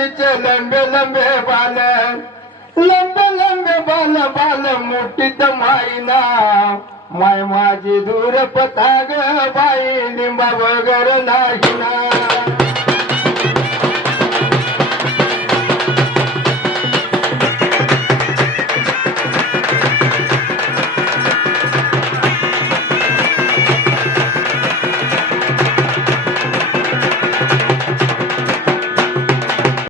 देवीचे लंबे लंबे बाल लंबे लंबे बाल बाल मुठीत माईना माय माझी दूर पताग बाई लिंबा वगैरे नाही ना